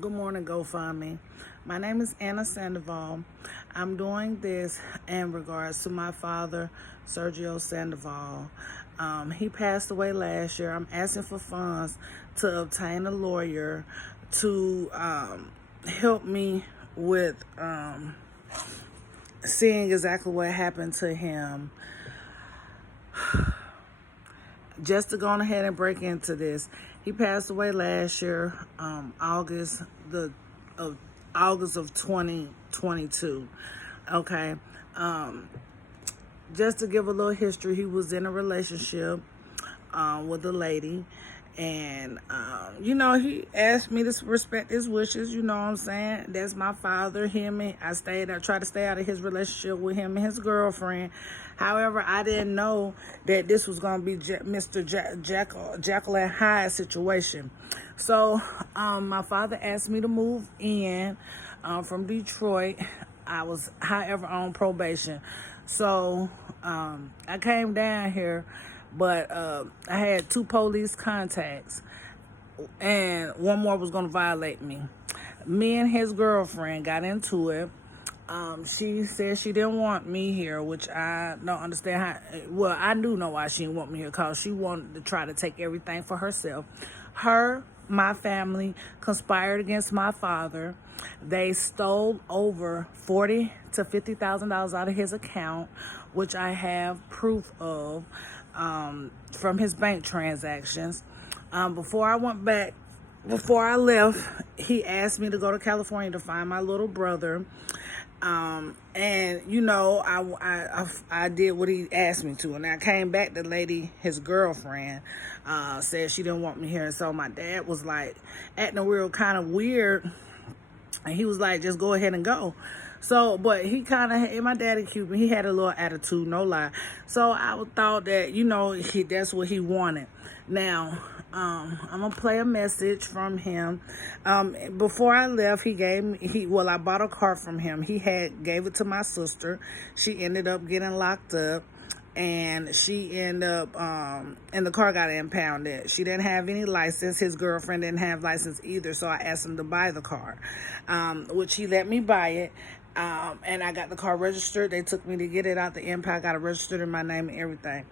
Good morning, GoFundMe. My name is Anna Sandoval. I'm doing this in regards to my father, Sergio Sandoval. He passed away last year. I'm asking for funds to obtain a lawyer to help me with seeing exactly what happened to him. Just to go on ahead and break into this, he passed away last year, August of August of 2022. Okay, just to give a little history, he was in a relationship with a lady, and he asked me to respect his wishes. You know what I'm saying? That's my father. I tried to stay out of his relationship with him and his girlfriend. However, I didn't know that this was going to be Mr. Jekyll and Hyde situation. So my father asked me to move in from Detroit. I was, however, on probation. So I came down here, but I had 2 police contacts, and one more was going to violate me. Me and his girlfriend got into it. She said she didn't want me here, which I don't understand how. Well, I do know why she didn't want me here, because she wanted to try to take everything for herself. My family conspired against my father. They stole over $40,000 to $50,000 out of his account, which I have proof of from his bank transactions. Before I left, he asked me to go to California to find my little brother. And I did what he asked me to, and I came back. The lady, his girlfriend, said she didn't want me here, and so my dad was like acting real kind of weird, and he was like, "Just go ahead and go." So, but he kind of, and my daddy Cuban, he had a little attitude, no lie. So I thought that that's what he wanted. Now, I'm gonna play a message from him. Before I left, I bought a car from him. He gave it to my sister. She ended up getting locked up, and she ended up and the car got impounded. She didn't have any license. His girlfriend didn't have license either, so I asked him to buy the car, which he let me buy it. And I got the car registered. They took me to get it out the impound. Got it registered in my name and everything.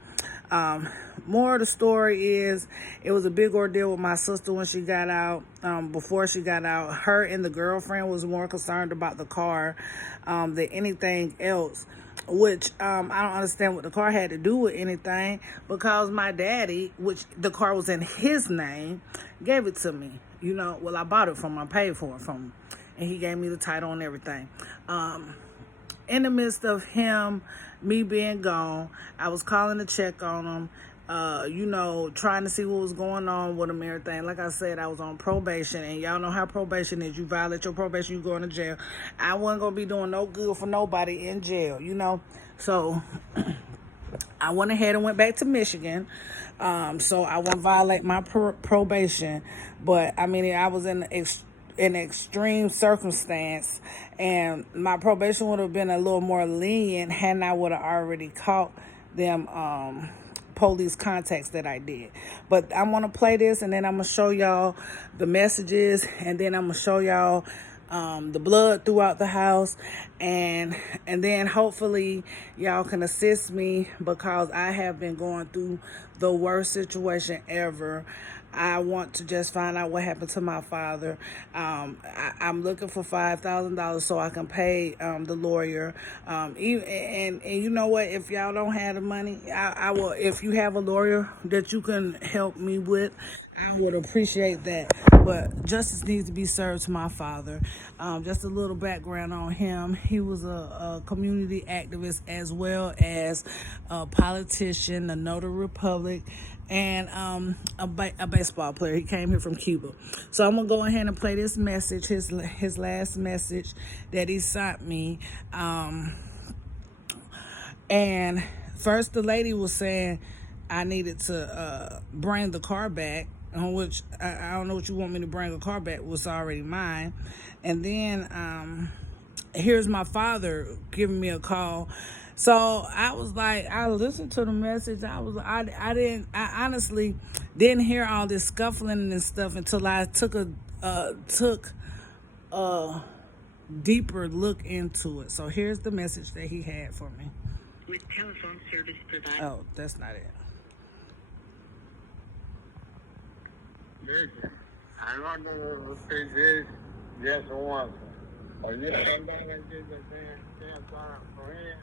More of the story is, it was a big ordeal with my sister when she got out. Before she got out, her and the girlfriend was more concerned about the car than anything else, which I don't understand what the car had to do with anything, because my daddy, which the car was in his name, gave it to me. I bought it from him. I paid for it from him, and he gave me the title and everything. In the midst of me being gone, I was calling to check on him, trying to see what was going on with him and everything. Like I said, I was on probation, and y'all know how probation is. You violate your probation, you going to jail. I wasn't going to be doing no good for nobody in jail, So I went ahead and went back to Michigan, so I won't violate my probation. But, I was in an extreme circumstance, and my probation would have been a little more lenient had I would have already caught them police contacts that I did. But I'm going to play this, and then I'm going to show y'all the messages, and then I'm going to show y'all the blood throughout the house, and then hopefully y'all can assist me, because I have been going through the worst situation ever. I want to just find out what happened to my father. I'm looking for $5,000 so I can pay the lawyer. And you know what? If y'all don't have the money, I will. If you have a lawyer that you can help me with, I would appreciate that. But justice needs to be served to my father. Just a little background on him. He was a community activist, as well as a politician, a notary republic, and a baseball player. He came here from Cuba. So I'm going to go ahead and play this message, his last message that he sent me. And first, the lady was saying I needed to bring the car back, on which I don't know what you want me to bring a car back, was already mine. And then here's my father giving me a call. So I was like, I listened to the message. I honestly didn't hear all this scuffling and stuff until I took a deeper look into it. So here's the message that he had for me. With telephone service provider. Oh, that's not it. Listen, I don't know if this is just once. Or you come back and get the damn friend,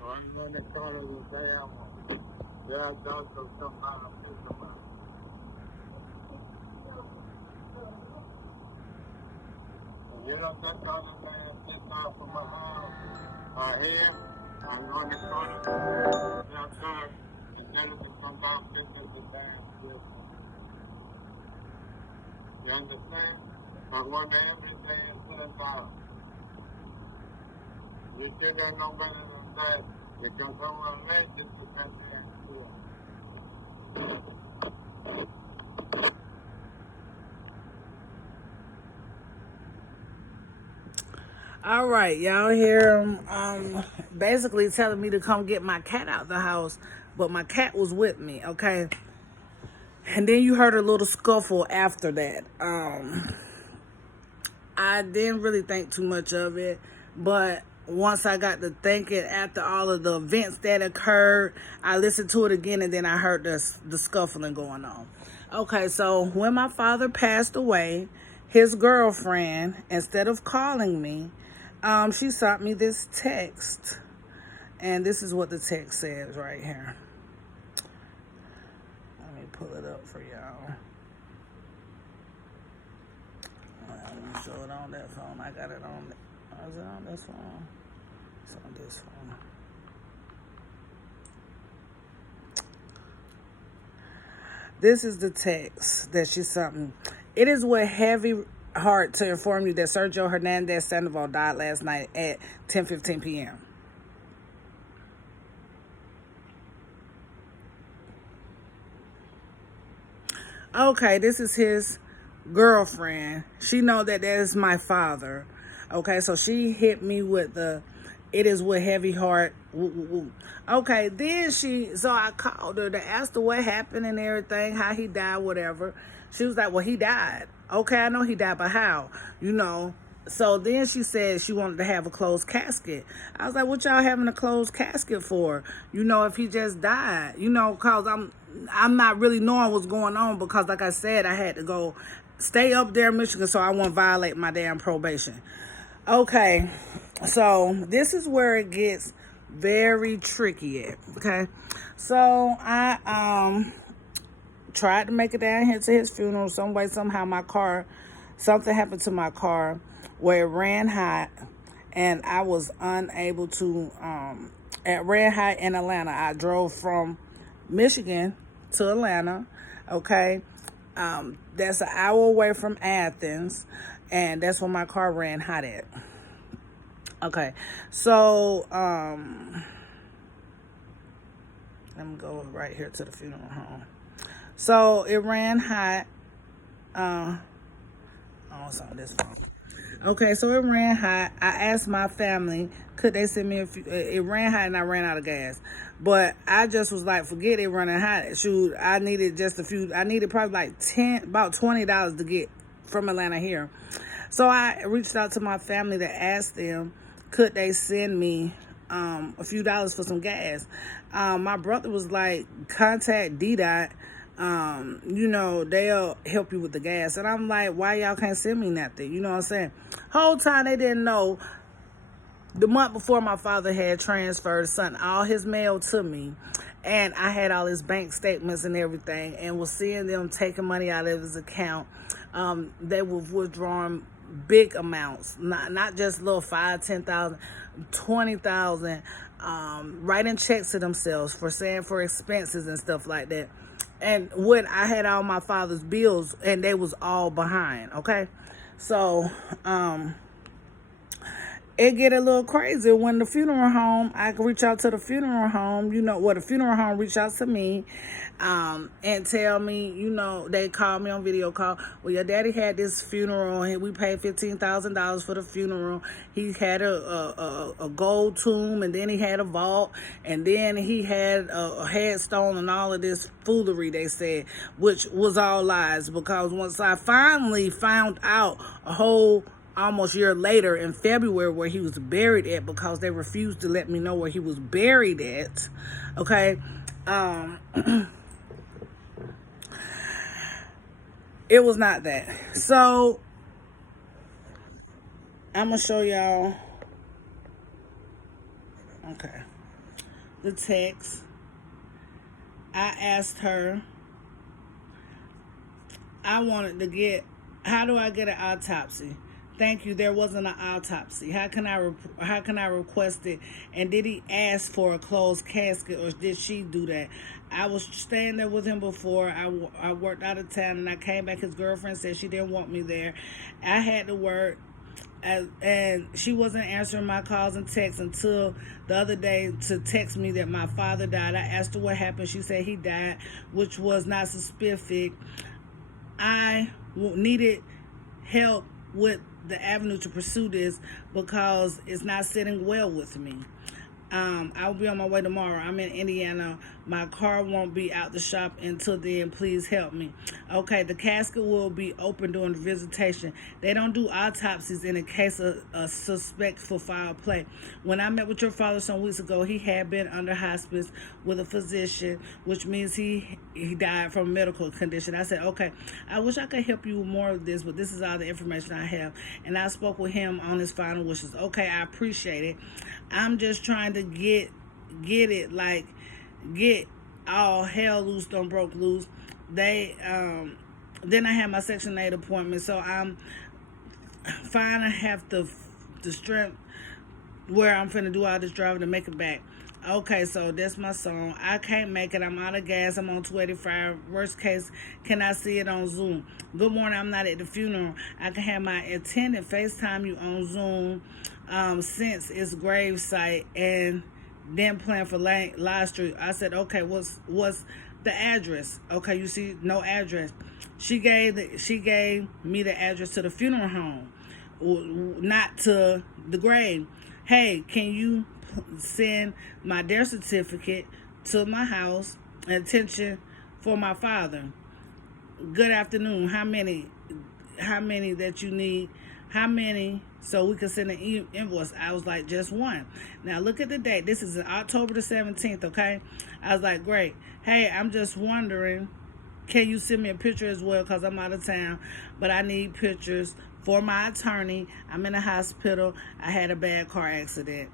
or I'm going to call it the damn doctor come out and pick them up. You don't take all the damn shit out from my house or here, I'm going to call it the damn car and tell them to come down and pick up the damn shit. You understand? I want everything sent out. You still don't know better than that because someone made this to come here and do it. All right, y'all hear him basically telling me to come get my cat out the house, but my cat was with me, okay? And then you heard a little scuffle after that. I didn't really think too much of it, but once I got to thinking after all of the events that occurred, I listened to it again and then I heard the scuffling going on. Okay, so when my father passed away, his girlfriend, instead of calling me, she sent me this text. And this is what the text says right here. Let me pull it up for y'all. Let me show it on that phone. I got it on. Is it on this phone? It's on this phone. This is the text that she sent me. It is with heavy heart to inform you that Sergio Hernandez Sandoval died last night at 10:15 p.m. Okay, this is his girlfriend. She know that is my father. Okay, so she hit me with the, it is with heavy heart. Woo, woo, woo. Okay, then so I called her to ask her what happened and everything, how he died, whatever. She was like, well, he died. Okay, I know he died, but how? You know. So then she said she wanted to have a closed casket. I was like, what y'all having a closed casket for? You know, if he just died, you know, cause I'm not really knowing what's going on because like I said, I had to go stay up there in Michigan so I won't violate my damn probation. Okay, so this is where it gets very tricky at, okay? So I tried to make it down here to his funeral some way, somehow something happened to my car where it ran hot and I was unable to, it ran hot in Atlanta. I drove from Michigan to Atlanta, okay? That's an hour away from Athens, and that's where my car ran hot at. Okay, so let me go right here to the funeral home. So it ran hot. It's on this phone. Okay, so it ran hot. I asked my family, could they send me it ran hot and I ran out of gas. But I just was like, forget it running hot. Shoot, I needed probably like about $20 to get from Atlanta here. So I reached out to my family to ask them, could they send me a few dollars for some gas? My brother was like, contact DDOT. You know, they'll help you with the gas. And I'm like, why y'all can't send me nothing? You know what I'm saying? Whole time they didn't know. The month before, my father had transferred sent all his mail to me, and I had all his bank statements and everything, and was seeing them taking money out of his account. They were withdrawing big amounts, not just little 5, 10,000, 20,000, writing checks to themselves for expenses and stuff like that. And when I had all my father's bills, and they was all behind. Okay, so it get a little crazy when the funeral home, I could reach out to the funeral home, you know, well, the funeral home reached out to me, and tell me, you know, they called me on video call. Well, your daddy had this funeral and we paid $15,000 for the funeral. He had a gold tomb, and then he had a vault, and then he had a headstone and all of this foolery, they said, which was all lies, because once I finally found out almost a year later in February where he was buried at, because they refused to let me know where he was buried at. Okay. It was not that. So I'm gonna show y'all. Okay. The text. I asked her, I wanted to get, how do I get an autopsy? Thank you. There wasn't an autopsy. How can I request it? And did he ask for a closed casket, or did she do that? I was staying there with him before. I worked out of town, and I came back. His girlfriend said she didn't want me there. I had to work, and she wasn't answering my calls and texts until the other day to text me that my father died. I asked her what happened. She said he died, which was not specific. I needed help with the avenue to pursue this because it's not sitting well with me. I'll be on my way tomorrow. I'm in Indiana. My car won't be out the shop until then. Please help me. Okay, the casket will be open during the visitation. They don't do autopsies in a case of a suspect for foul play. When I met with your father some weeks ago, he had been under hospice with a physician, which means he died from a medical condition. I said, okay, I wish I could help you with more of this, but this is all the information I have. And I spoke with him on his final wishes. Okay, I appreciate it. I'm just trying to get all hell loose, don't broke loose. They then I had my Section 8 appointment, so I'm fine. I have the strength where I'm finna do all this driving to make it back. Okay, so that's my song. I can't make it. I'm out of gas. I'm on 285. Worst case, can I see it on Zoom? Good morning. I'm not at the funeral. I can have my attendant FaceTime you on Zoom since it's grave site, and then plan for live stream. I said, okay, what's the address? Okay, you see, no address. She gave me the address to the funeral home, not to the grave. Hey, can you send my death certificate to my house? Attention for my father. Good afternoon. How many that you need? How many so we can send an invoice? I was like, just one. Now look at the date. This is October the 17th, okay? I was like, great. Hey, I'm just wondering, can you send me a picture as well? Because I'm out of town, but I need pictures for my attorney. I'm in a hospital. I had a bad car accident.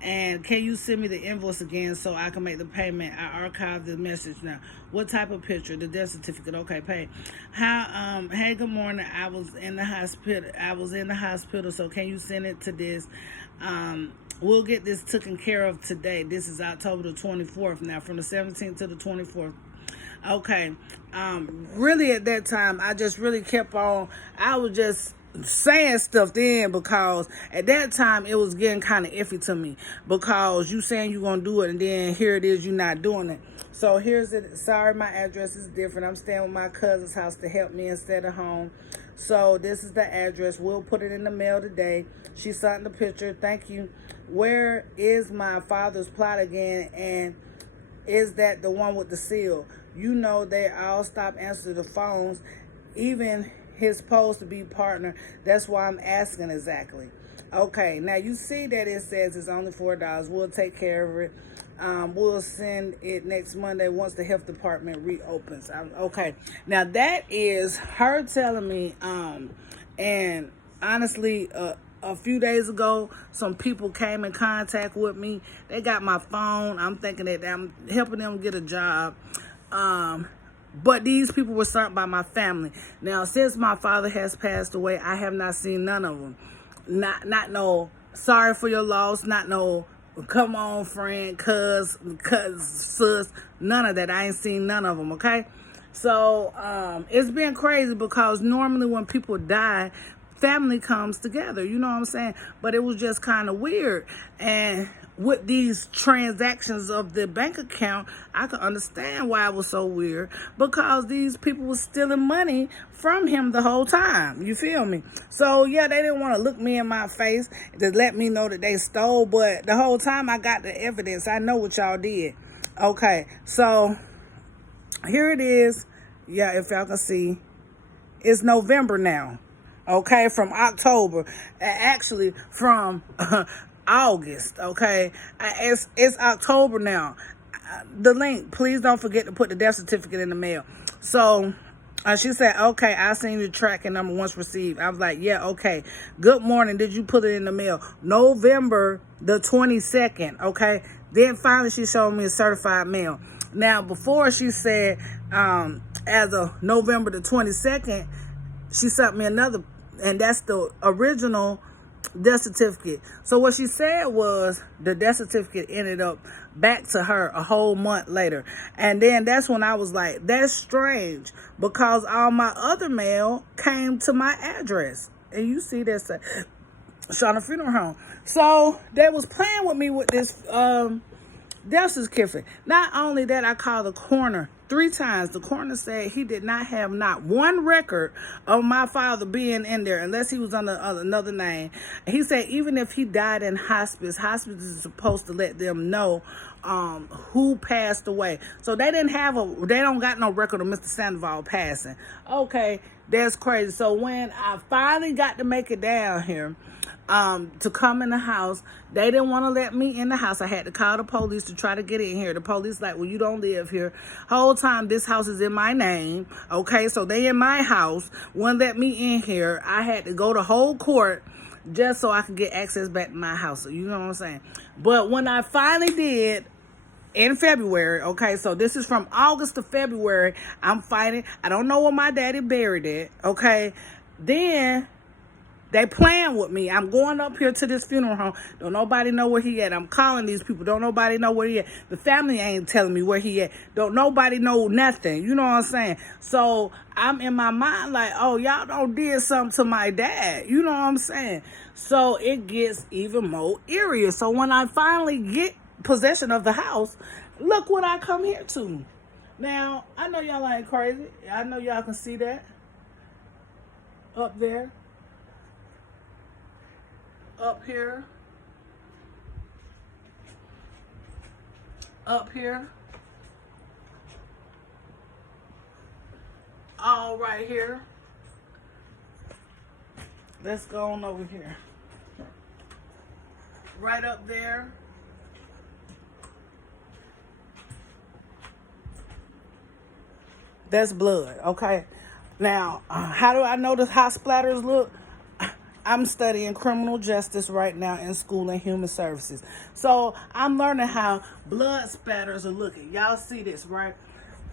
And can you send me the invoice again so I can make the payment? I archived the message now. What type of picture? The death certificate. Okay, pay. Hey, good morning. I was in the hospital. So can you send it to this? We'll get this taken care of today. This is October the 24th now, from the 17th to the 24th. Okay. Really at that time, I just really kept on. I was just saying stuff then, because at that time it was getting kind of iffy to me, because you saying you're gonna do it and then here it is, you're not doing it. So here's it. Sorry, my address is different. I'm staying with my cousin's house to help me instead of home. So this is the address. We'll put it in the mail today. She sent the picture. Thank you. Where is my father's plot again? And is that the one with the seal? You know, they all stop answering the phones, even his supposed to be partner. That's why I'm asking exactly. Okay, now you see that it says it's only $4. We'll take care of it. We'll send it next Monday once the health department reopens. Okay, now that is her telling me. And honestly, a few days ago, some people came in contact with me. They got my phone. I'm thinking that I'm helping them get a job. But these people were sent by my family. Now, since my father has passed away, I have not seen none of them. Not no sorry for your loss, not no come on friend, cuz, sis, none of that. I ain't seen none of them, okay? So, it's been crazy, because normally when people die, family comes together, you know what I'm saying? But it was just kind of weird. And with these transactions of the bank account, I could understand why it was so weird, because these people were stealing money from him the whole time. You feel me? So yeah, they didn't want to look me in my face to let me know that they stole, but the whole time I got the evidence. I know what y'all did. Okay, so here it is. Yeah, if y'all can see, it's November now. okay, from October, actually from August, okay. It's October now. The link, please don't forget to put the death certificate in the mail. So she said, okay, I seen the tracking number once received. I was like, yeah, okay. Good morning. Did you put it in the mail? November the 22nd, okay. Then finally she showed me a certified mail. Now, before she said, as of November the 22nd, she sent me another, and that's the original death certificate. So what she said was the death certificate ended up back to her a whole month later. And then that's when I was like, that's strange, because all my other mail came to my address. And you see this Shauna Funeral Home. So they was playing with me with this death certificate. Not only that, I called the coroner 3 times. The coroner said he did not have not one record of my father being in there unless he was under another name. He said even if he died in hospice is supposed to let them know who passed away. So they don't got no record of Mr. Sandoval passing. Okay, that's crazy. So when I finally got to make it down here, to come in the house, they didn't want to let me in the house. I had to call the police to try to get in here. The police like, well, you don't live here. Whole time this house is in my name. Okay, so they in my house, wouldn't let me in here. I had to go to whole court just so I could get access back to my house. So you know what I'm saying? But when I finally did, in February, okay, so this is from August to February, I'm fighting. I don't know where my daddy buried it, okay? Then they playing with me. I'm going up here to this funeral home. Don't nobody know where he at. I'm calling these people. Don't nobody know where he at. The family ain't telling me where he at. Don't nobody know nothing. You know what I'm saying? So I'm in my mind like, oh, y'all don't did something to my dad. You know what I'm saying? So it gets even more eerie. So when I finally get possession of the house, look what I come here to. Now, I know y'all ain't crazy. I know y'all can see that up there. Up here, all right here. Let's go on over here. Right up there. That's blood, okay? Now, how do I know how splatters look? I'm studying criminal justice right now in school and human services. So I'm learning how blood splatters are looking. Y'all see this, right?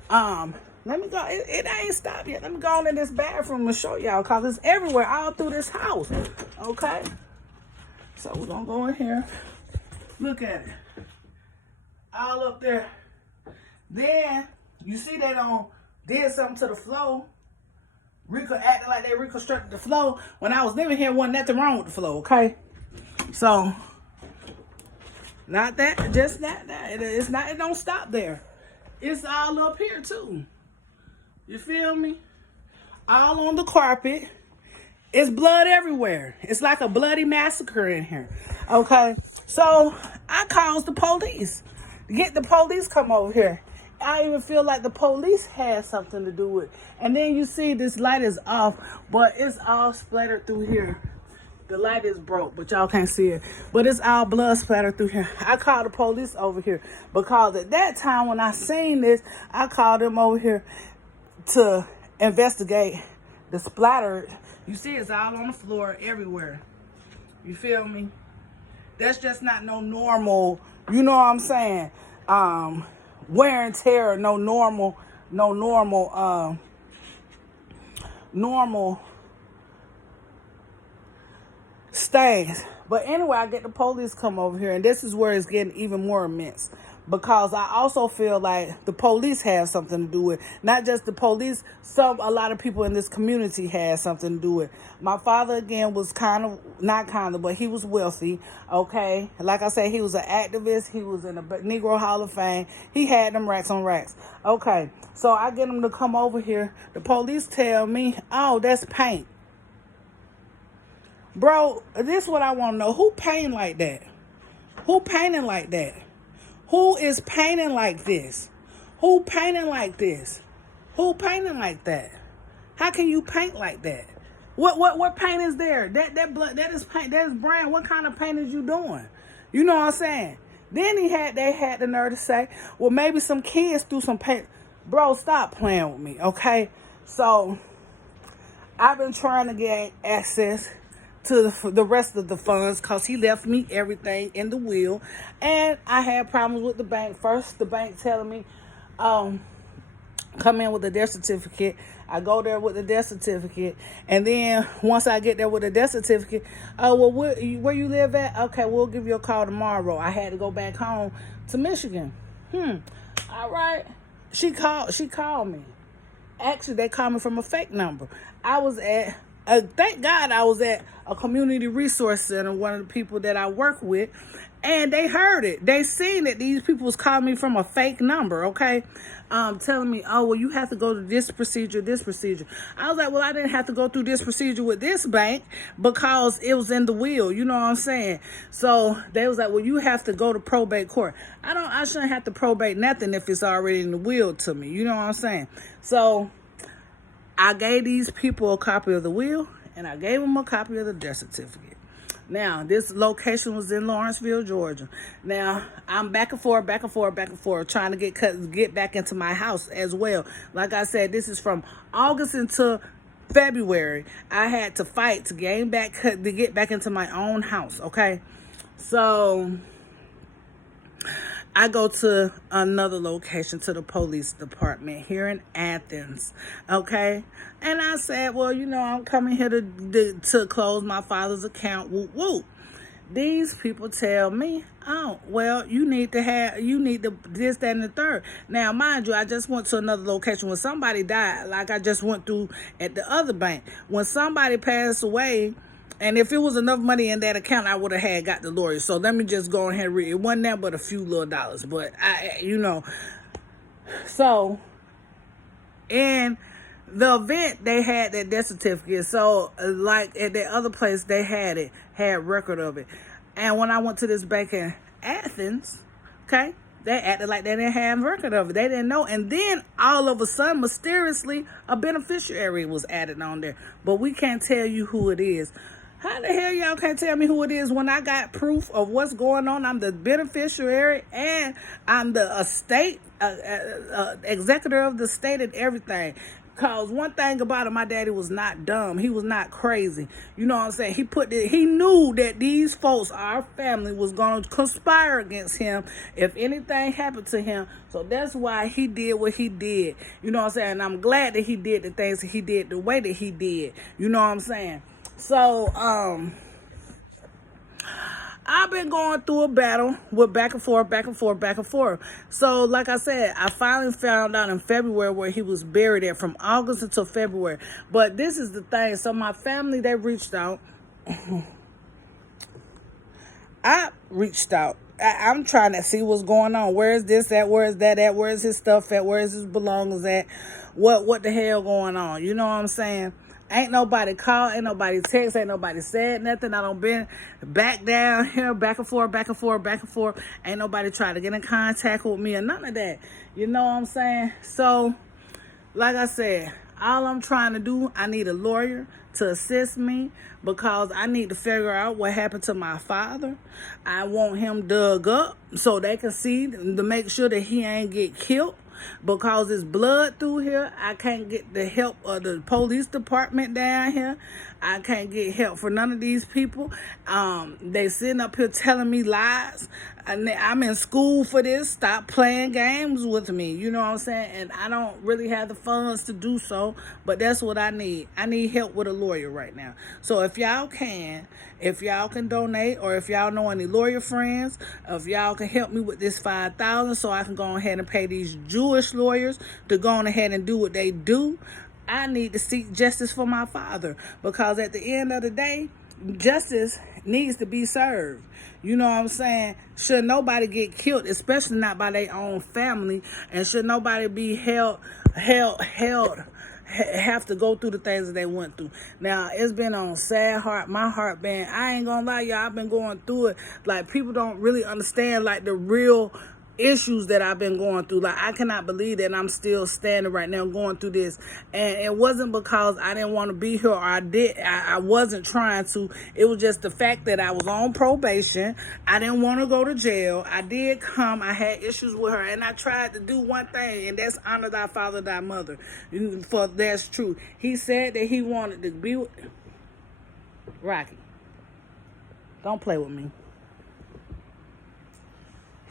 Let me go. It ain't stopped yet. Let me go on in this bathroom and show y'all, because it's everywhere, all through this house. Okay? So we're going to go in here. Look at it. All up there. Then, you see they did something to the floor. Acting like they reconstructed the flow. When I was living here, wasn't nothing wrong with the flow, okay? So, not that, just that. It's not. It don't stop there. It's all up here too. You feel me? All on the carpet. It's blood everywhere. It's like a bloody massacre in here, okay? So I called the police. Get the police come over here. I even feel like the police had something to do with it. And then you see this light is off, but it's all splattered through here. The light is broke, but y'all can't see it. But it's all blood splattered through here. I called the police over here because at that time when I seen this, I called them over here to investigate the splatter. You see it's all on the floor everywhere. You feel me? That's just not no normal, you know what I'm saying? Wear and tear, no normal stains. But anyway, I get the police come over here, and this is where it's getting even more immense, because I also feel like the police have something to do with it. Not just the police, a lot of people in this community had something to do with it. My father, again, was but he was wealthy, okay? Like I said, he was an activist. He was in the Negro Hall of Fame. He had them racks on racks. Okay, so I get them to come over here. The police tell me, oh, that's paint. Bro, this is what I want to know. Who paint like that? Who painting like that? Who is painting like this? Who painting like this? Who painting like that? How can you paint like that? What paint is there? That blood, that is paint, that is brand. What kind of paint is you doing? You know what I'm saying? Then they had the nerve to say, well, maybe some kids threw some paint. Bro, stop playing with me, okay? So I've been trying to get access to the rest of the funds because he left me everything in the will. And I had problems with the bank. First, the bank telling me, come in with a death certificate. I go there with the death certificate. And then once I get there with the death certificate, well, where you live at? Okay, we'll give you a call tomorrow. I had to go back home to Michigan. All right. She called me. Actually, they called me from a fake number. I was at, thank God I was at a community resource center, one of the people that I work with, and they heard it. They seen that these people was calling me from a fake number, okay? Telling me, oh, well, you have to go to this procedure. I was like, well, I didn't have to go through this procedure with this bank because it was in the will. You know what I'm saying? So they was like, well, you have to go to probate court. I shouldn't have to probate nothing if it's already in the will to me. You know what I'm saying? So I gave these people a copy of the will and I gave them a copy of the death certificate. Now, this location was in Lawrenceville, Georgia. Now, I'm back and forth, trying to get back into my house as well. Like I said, this is from August until February. I had to fight to get back into my own house, okay? So I go to another location, to the police department here in Athens, okay? And I said, well, I'm coming here to close my father's account, whoop, whoop. These people tell me, oh, well, you need this, that, and the third. Now, mind you, I just went to another location. When somebody died, like I just went through at the other bank, when somebody passed away, and if it was enough money in that account, I would have got the lawyer. So let me just go ahead and read. It wasn't that but a few little dollars. But, so in the event, they had that death certificate. So, like at that other place, they had record of it. And when I went to this bank in Athens, okay, they acted like they didn't have record of it. They didn't know. And then all of a sudden, mysteriously, a beneficiary was added on there. But we can't tell you who it is. How the hell y'all can't tell me who it is when I got proof of what's going on? I'm the beneficiary and I'm the estate executor of the estate and everything. Because one thing about it, my daddy was not dumb. He was not crazy. You know what I'm saying? He knew that these folks, our family, was going to conspire against him if anything happened to him. So that's why he did what he did. You know what I'm saying? And I'm glad that he did the things that he did the way that he did. You know what I'm saying? So, I've been going through a battle with back and forth. So, like I said, I finally found out in February where he was buried at, from August until February. But this is the thing. So, my family, they reached out. I reached out. I'm trying to see what's going on. Where is this at? Where is that at? Where is his stuff at? Where is his belongings at? What the hell going on? You know what I'm saying? Ain't nobody called, ain't nobody text, ain't nobody said nothing. I don't been back down here, back and forth. Ain't nobody trying to get in contact with me or none of that. You know what I'm saying? So, like I said, all I'm trying to do, I need a lawyer to assist me because I need to figure out what happened to my father. I want him dug up so they can see, to make sure that he ain't get killed. Because there's blood through here, I can't get the help of the police department down here. I can't get help for none of these people. They sitting up here telling me lies. I'm in school for this. Stop playing games with me. You know what I'm saying? And I don't really have the funds to do so, but that's what I need. I need help with a lawyer right now. So if y'all can donate, or if y'all know any lawyer friends, if y'all can help me with this $5,000 so I can go ahead and pay these Jewish lawyers to go on ahead and do what they do. I need to seek justice for my father, because at the end of the day, justice needs to be served. You know what I'm saying? Should nobody get killed, especially not by their own family, and should nobody be held have to go through the things that they went through. Now, it's been on sad heart. My heart been, I ain't gonna lie, y'all, I've been going through it. Like, people don't really understand, like, the real issues that I've been going through. Like, I cannot believe that I'm still standing right now going through this. And it wasn't because I didn't want to be here, or I wasn't trying to. It was just the fact that I was on probation. I didn't want to go to jail. I did come. I had issues with her, and I tried to do one thing, and that's honor thy father, thy mother. For that's true. He said that he wanted to be with Rocky. Don't play with me.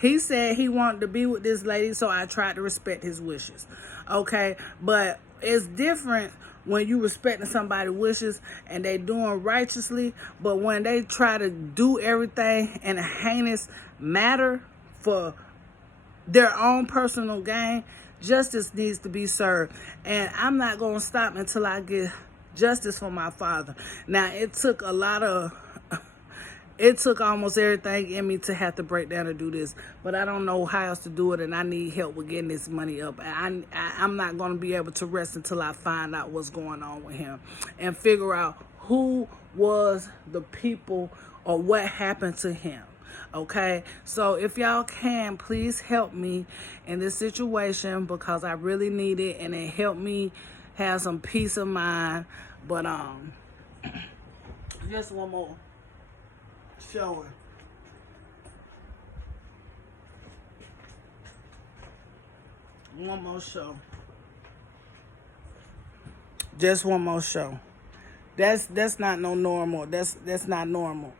He said he wanted to be with this lady, so I tried to respect his wishes. Okay? But it's different when you respecting somebody's wishes and they doing righteously, but when they try to do everything in a heinous matter for their own personal gain, justice needs to be served. And I'm not going to stop until I get justice for my father. Now, it took almost everything in me to have to break down and do this, but I don't know how else to do it, and I need help with getting this money up. I'm not going to be able to rest until I find out what's going on with him and figure out who was the people or what happened to him. Okay, so if y'all can, please help me in this situation, because I really need it, and it helped me have some peace of mind. But just one more showing. One more show. Just one more show. That's not no normal. That's not normal.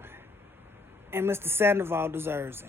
And Mr. Sandoval deserves it.